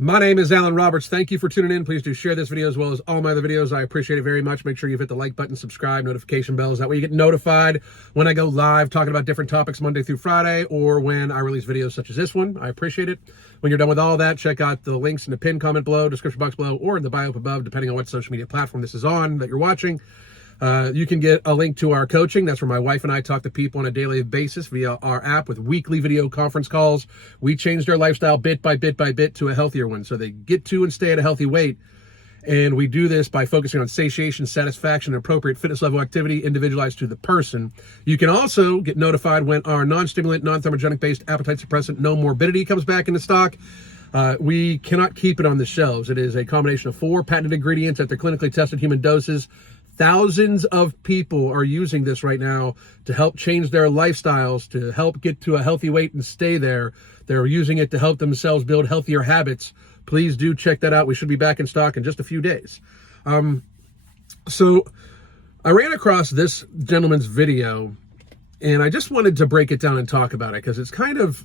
My name is Alan Roberts. Thank you for tuning in. Please do share this video as well as all my other videos. I appreciate it very much. Make sure you hit the like button, subscribe, notification bells. That way you get notified when I go live talking about different topics Monday through Friday or when I release videos such as this one. I appreciate it. When you're done with all that, check out the links in the pinned comment below, description box below, or in the bio up above, depending on what social media platform this is on that you're watching. You can get a link to our coaching. That's where my wife and I talk to people on a daily basis via our app with weekly video conference calls. We change their lifestyle bit by bit by bit to a healthier one so they get to and stay at a healthy weight. And we do this by focusing on satiation, satisfaction, and appropriate fitness level activity individualized to the person. You can also get notified when our non-stimulant, non-thermogenic based appetite suppressant, no morbidity comes back into stock. We cannot keep it on the shelves. It is a combination of 4 patented ingredients at their clinically tested human doses. Thousands of people are using this right now to help change their lifestyles, to help get to a healthy weight and stay there. They're using it to help themselves build healthier habits. Please do check that out. We should be back in stock in just a few days. So I ran across this gentleman's video, and I just wanted to break it down and talk about it because it's kind of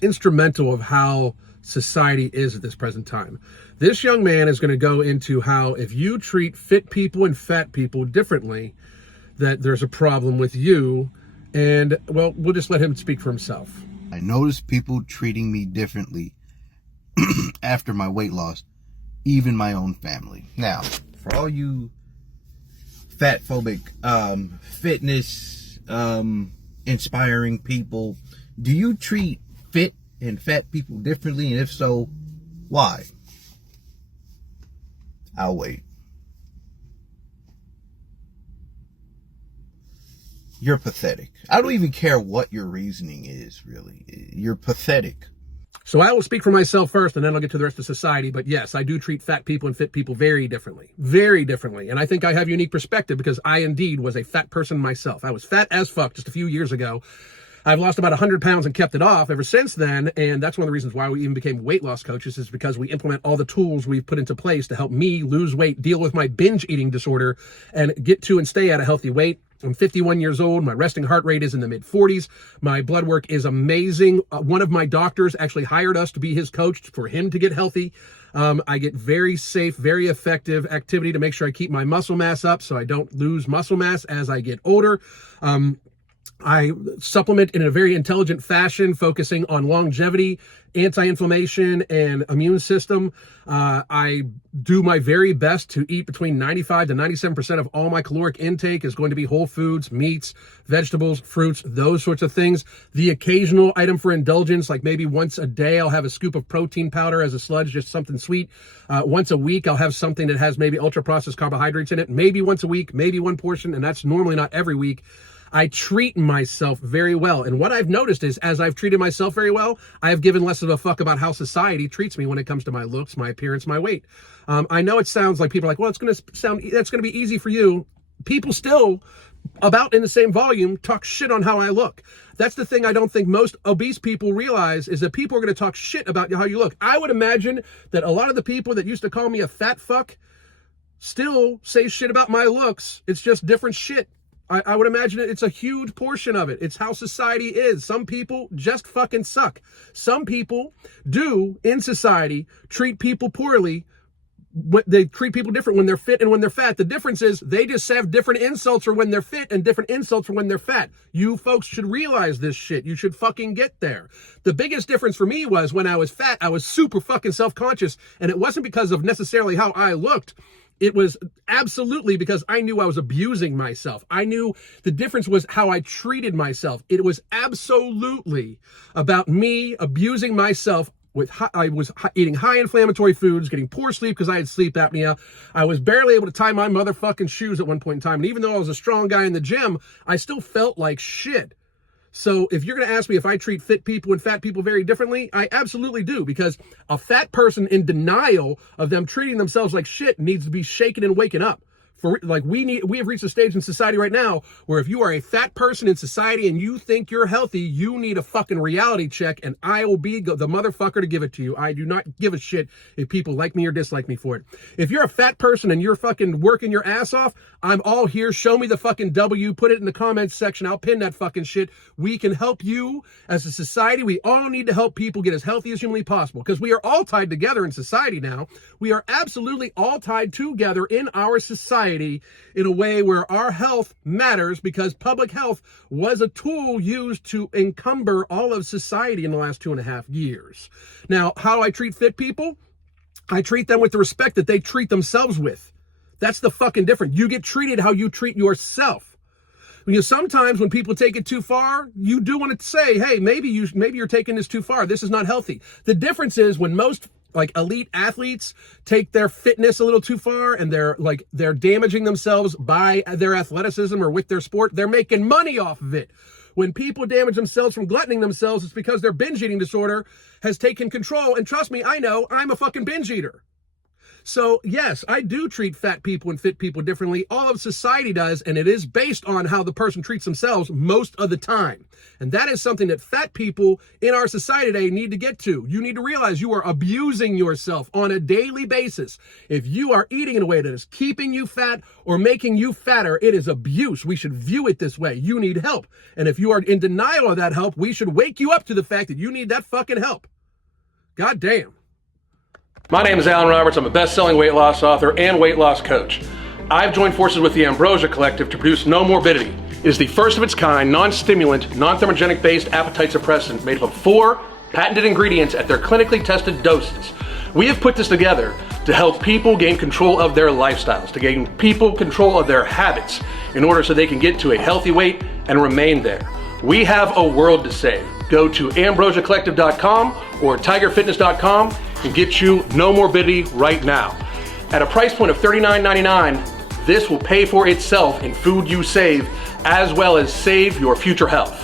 instrumental of how society is at this present time. This young man is going to go into how if you treat fit people and fat people differently, that there's a problem with you. And, well, we'll just let him speak for himself. I noticed people treating me differently after my weight loss, even my own family. Now, for all you fat phobic, fitness, inspiring people, do you treat fit and fat people differently? And if so, why? I'll wait. You're pathetic. I don't even care what your reasoning is, really. You're pathetic. So I will speak for myself first, and then I'll get to the rest of society. But yes, I do treat fat people and fit people very differently. Very differently. And I think I have unique perspective because I indeed was a fat person myself. I was fat as fuck just a few years ago. I've lost about 100 pounds and kept it off ever since then, and that's one of the reasons why we even became weight loss coaches is because we implement all the tools we've put into place to help me lose weight, deal with my binge eating disorder, and get to and stay at a healthy weight. I'm 51 years old. My resting heart rate is in the mid-40s. My blood work is amazing. One of my doctors actually hired us to be his coach for him to get healthy. I get very safe, very effective activity to make sure I keep my muscle mass up so I don't lose muscle mass as I get older. I supplement in a very intelligent fashion, focusing on longevity, anti-inflammation, and immune system. I do my very best to eat between 95 to 97% of all my caloric intake is going to be whole foods, meats, vegetables, fruits, those sorts of things. The occasional item for indulgence, like maybe once a day, I'll have a scoop of protein powder as a sludge, just something sweet. Once a week, I'll have something that has maybe ultra-processed carbohydrates in it, maybe once a week, maybe one portion, and that's normally not every week. I treat myself very well. And what I've noticed is as I've treated myself very well, I've given less of a fuck about how society treats me when it comes to my looks, my appearance, my weight. I know it sounds like people are like, well, that's going to be easy for you. People still about in the same volume talk shit on how I look. That's the thing I don't think most obese people realize is that people are going to talk shit about how you look. I would imagine that a lot of the people that used to call me a fat fuck still say shit about my looks. It's just different shit. I would imagine it's a huge portion of it. It's how society is. Some people just fucking suck. Some people do, in society, treat people poorly. They treat people different when they're fit and when they're fat. The difference is they just have different insults for when they're fit and different insults for when they're fat. You folks should realize this shit. You should fucking get there. The biggest difference for me was when I was fat, I was super fucking self-conscious, and it wasn't because of necessarily how I looked. It was absolutely because I knew I was abusing myself. I knew the difference was how I treated myself. It was absolutely about me abusing myself. I was eating high inflammatory foods, getting poor sleep because I had sleep apnea. I was barely able to tie my motherfucking shoes at one point in time. And even though I was a strong guy in the gym, I still felt like shit. So if you're going to ask me if I treat fit people and fat people very differently, I absolutely do, because a fat person in denial of them treating themselves like shit needs to be shaken and waken up. We have reached a stage in society right now where if you are a fat person in society and you think you're healthy, you need a fucking reality check, and I will be the motherfucker to give it to you. I do not give a shit if people like me or dislike me for it. If you're a fat person and you're fucking working your ass off, I'm all here. Show me the fucking W. Put it in the comments section. I'll pin that fucking shit. We can help you as a society. We all need to help people get as healthy as humanly possible because we are all tied together in society now. We are absolutely all tied together in our society in a way where our health matters because public health was a tool used to encumber all of society in the last 2.5 years. Now, how do I treat fit people? I treat them with the respect that they treat themselves with. That's the fucking difference. You get treated how you treat yourself. Because sometimes when people take it too far, you do want to say, hey, maybe you're taking this too far. This is not healthy. The difference is when most elite athletes take their fitness a little too far and they're damaging themselves by their athleticism or with their sport, they're making money off of it. When people damage themselves from gluttoning themselves, it's because their binge eating disorder has taken control. And trust me, I know I'm a fucking binge eater. So yes, I do treat fat people and fit people differently. All of society does, and it is based on how the person treats themselves most of the time. And that is something that fat people in our society today need to get to. You need to realize you are abusing yourself on a daily basis. If you are eating in a way that is keeping you fat or making you fatter, it is abuse. We should view it this way. You need help. And if you are in denial of that help, we should wake you up to the fact that you need that fucking help. God damn. My name is Alan Roberts. I'm a best-selling weight loss author and weight loss coach. I've joined forces with the Ambrosia Collective to produce No Morbidity. It is the first of its kind, non-stimulant, non-thermogenic-based appetite suppressant made up of 4 patented ingredients at their clinically tested doses. We have put this together to help people gain control of their lifestyles, to gain people control of their habits in order so they can get to a healthy weight and remain there. We have a world to save. Go to ambrosiacollective.com or tigerfitness.com and get you No Morbidity right now. At a price point of $39.99, this will pay for itself in food you save, as well as save your future health.